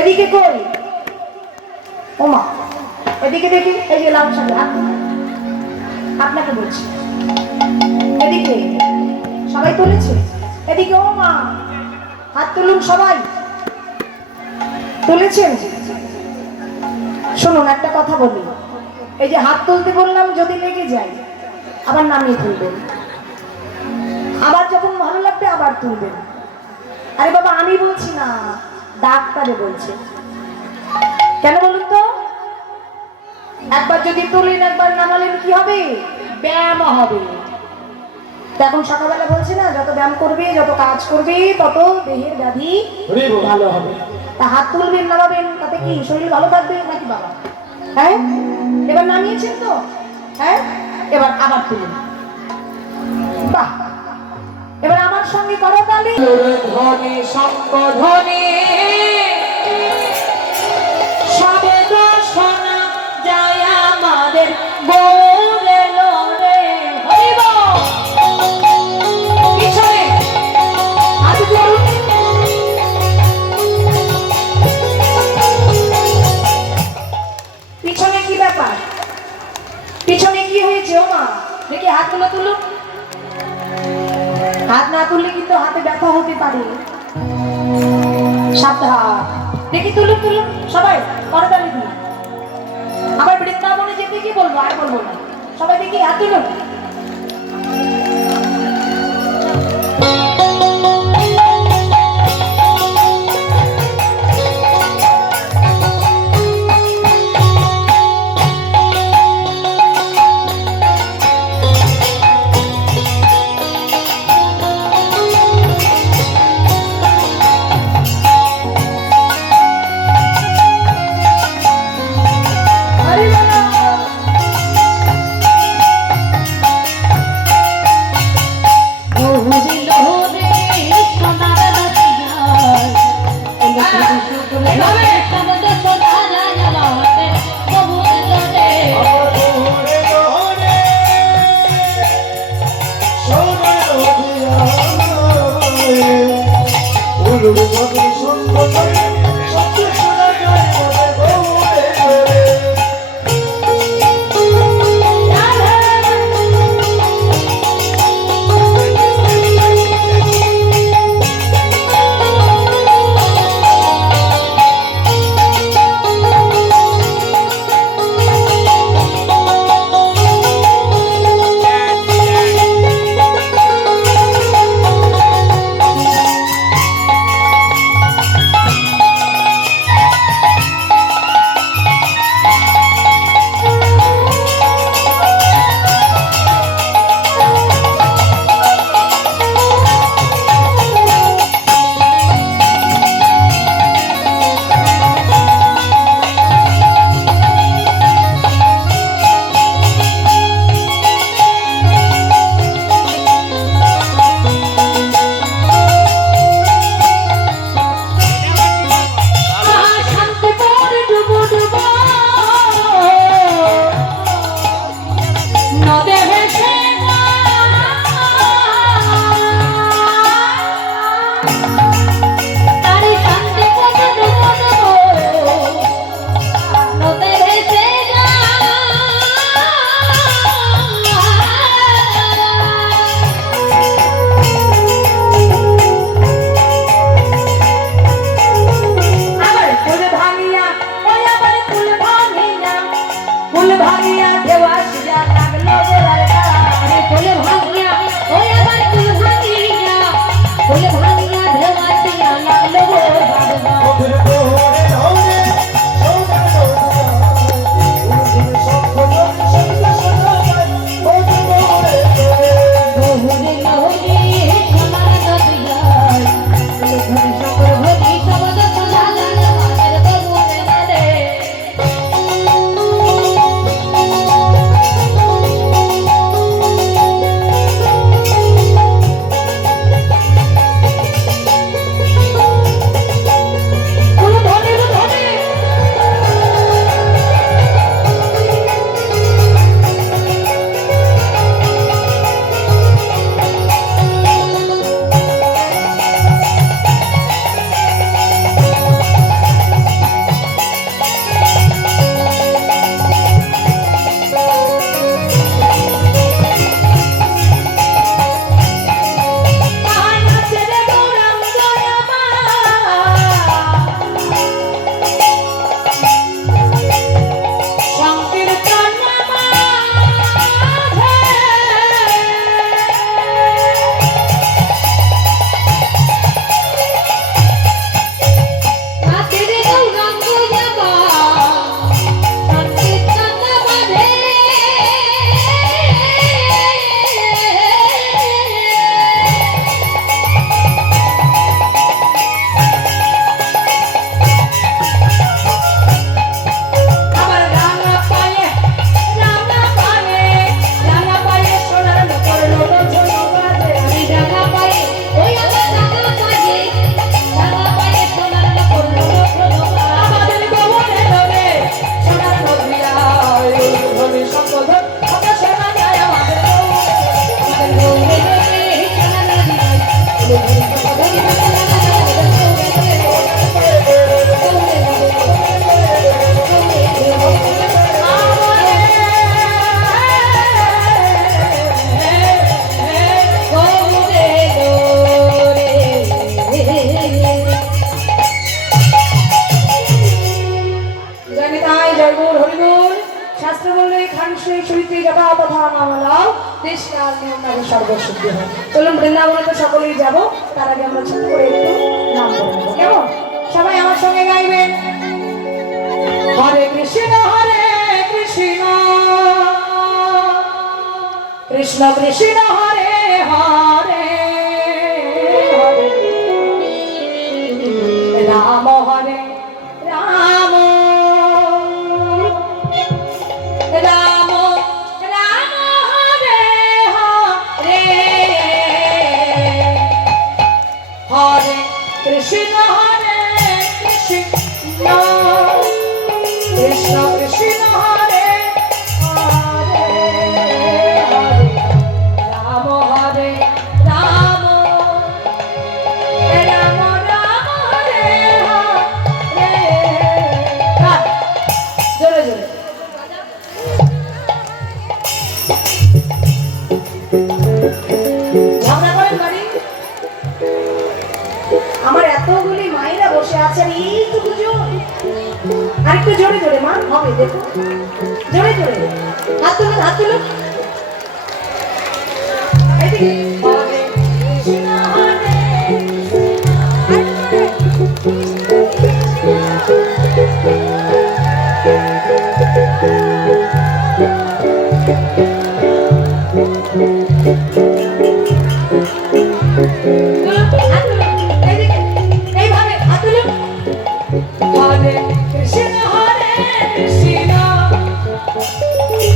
এদিকে কই ওমা, এদিকে দেখি। এই যে লাল সাথে আপনাকে বলছি, এদিকে সবাই তুলেছে। এদিকে ওমা, হাত তুলুন সবাই। তুলেছেন? শুনুন একটা কথা বলি, এই যে হাত তুলতে বললাম, যদি লেগে যায় আবার নামিয়ে তুলবেন, আবার যখন ভালো লাগবে আবার তুলবেন। আরে বাবা আমি বলছি না, ডাক্তারে বলছে। কেন বলুন তো? একবার যদি তুলেন একবার নামালেন কি হবে? ব্যায়াম হবে। এখন সকালবেলা বলছি না, যত ব্যায়াম করবে যত কাজ করবে তত দেহের ব্যাধি ভালো হবে। তা হাত তুলবেন নামাবেন, তাতে কি শরীর ভালো থাকবে নাকি বাবা? হ্যাঁ, এবার নামিয়েছেন তো? হ্যাঁ, এবার আবার তুলুন। বাহ, এবার আমার সঙ্গে করো তালি। ধ্বনি শঙ্খ ধ্বনি সবে শোনা যায় আমাদের গৌরে লরে। হরিব পিছনে হাত তুলুন। পিছনে কি ব্যাপার? পিছনে কি হয়েছে ওমা? দেখি হাতগুলো তুলুন। হাত না তুললে কিন্তু হাতে ব্যথা হতে পারে, সাবধান। দেখি তুলুন তুলুন সবাই, করতালি দিন। আবার বৃন্দাবনে যেতে কি বলবো, আর বলবো না। সবাই দেখি হাত তুলুন। সেই সুরীতি যাবা তথা মামলাও কৃষ্ণার নিয়ম নারী সর্বশুদ্ধি হয়। চলুন বৃন্দাবনে তো সকলেই যাবো, তার আগে আমরা ছোট করে একটু নাম বলবো, কেমন? সবাই আমার সঙ্গে গাইবেন। হরে কৃষ্ণ কৃষ্ণ কৃষ্ণ হরে হরে রাম হরে রাম রাম রাম হরে হরে হরে কৃষ্ণ কৃষ্ণ কৃষ্ণ কৃষ্ণ হরে হরে হরে রাম হরে রাম রাম রাম হরে হরে। জোরে জোরে ঝগড়া করেন বাড়ি? আমার এতগুলি মায়েরা বসে আছেন, এইটুকু জোর। আরেকটু জোরে জোরে মা, হবে দেখো, জোরে জোরে হাত তুলুন, হাত তুলুন। এদিকে হরে কৃষ্ণ হরে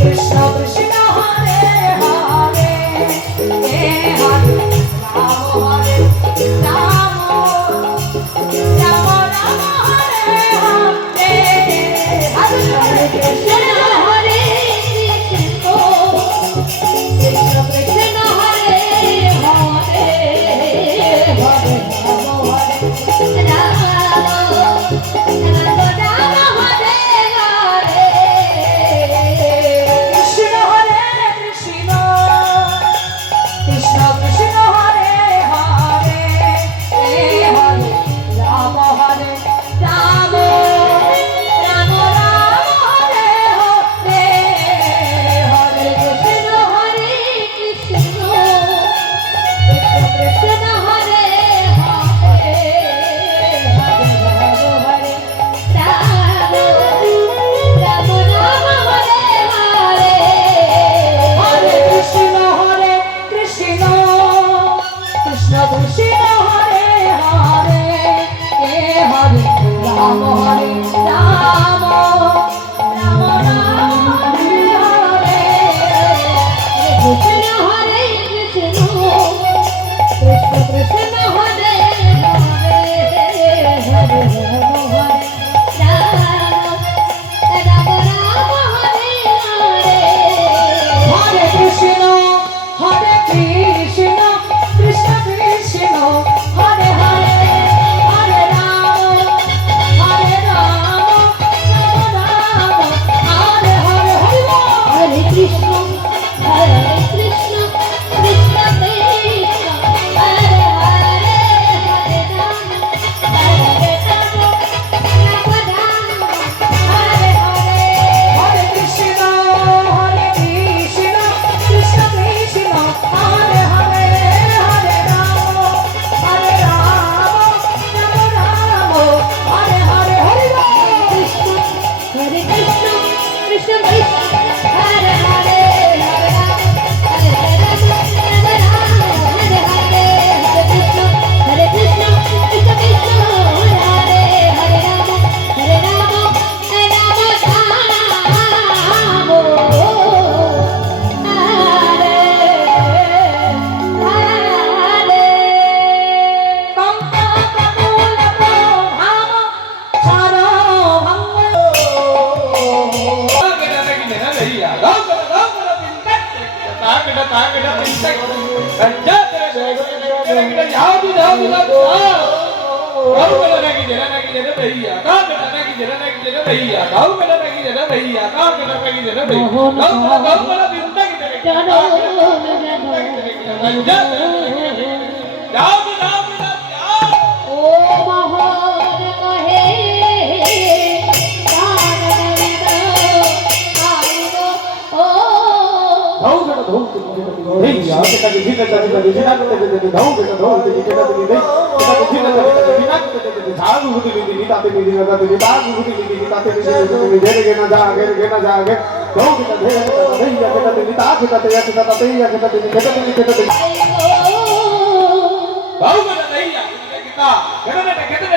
কৃষ্ণ কৃষ্ণ হরে হরে হরে রাম হরে রাম রাম রাম হরে হরে হরে কৃষ্ণ হরে কৃষ্ণ কৃষ্ণ কৃষ্ণ হরে হরে হরে রাম হরে রাম Oh भैया बेटा की जीना जाने का जीना करते धाऊ बेटा धाऊ के बेटा की नहीं बेटा की जीना जाने का जीना करते झाग गुदी ली ताते में जीना ताते ताग गुदी ली ताते में घेरे के ना जा आगे धाऊ बेटा भैया बेटा की ताग बेटा या बेटा ताते या बेटा की बेटा की भाऊ बेटा भैया बेटा बेटा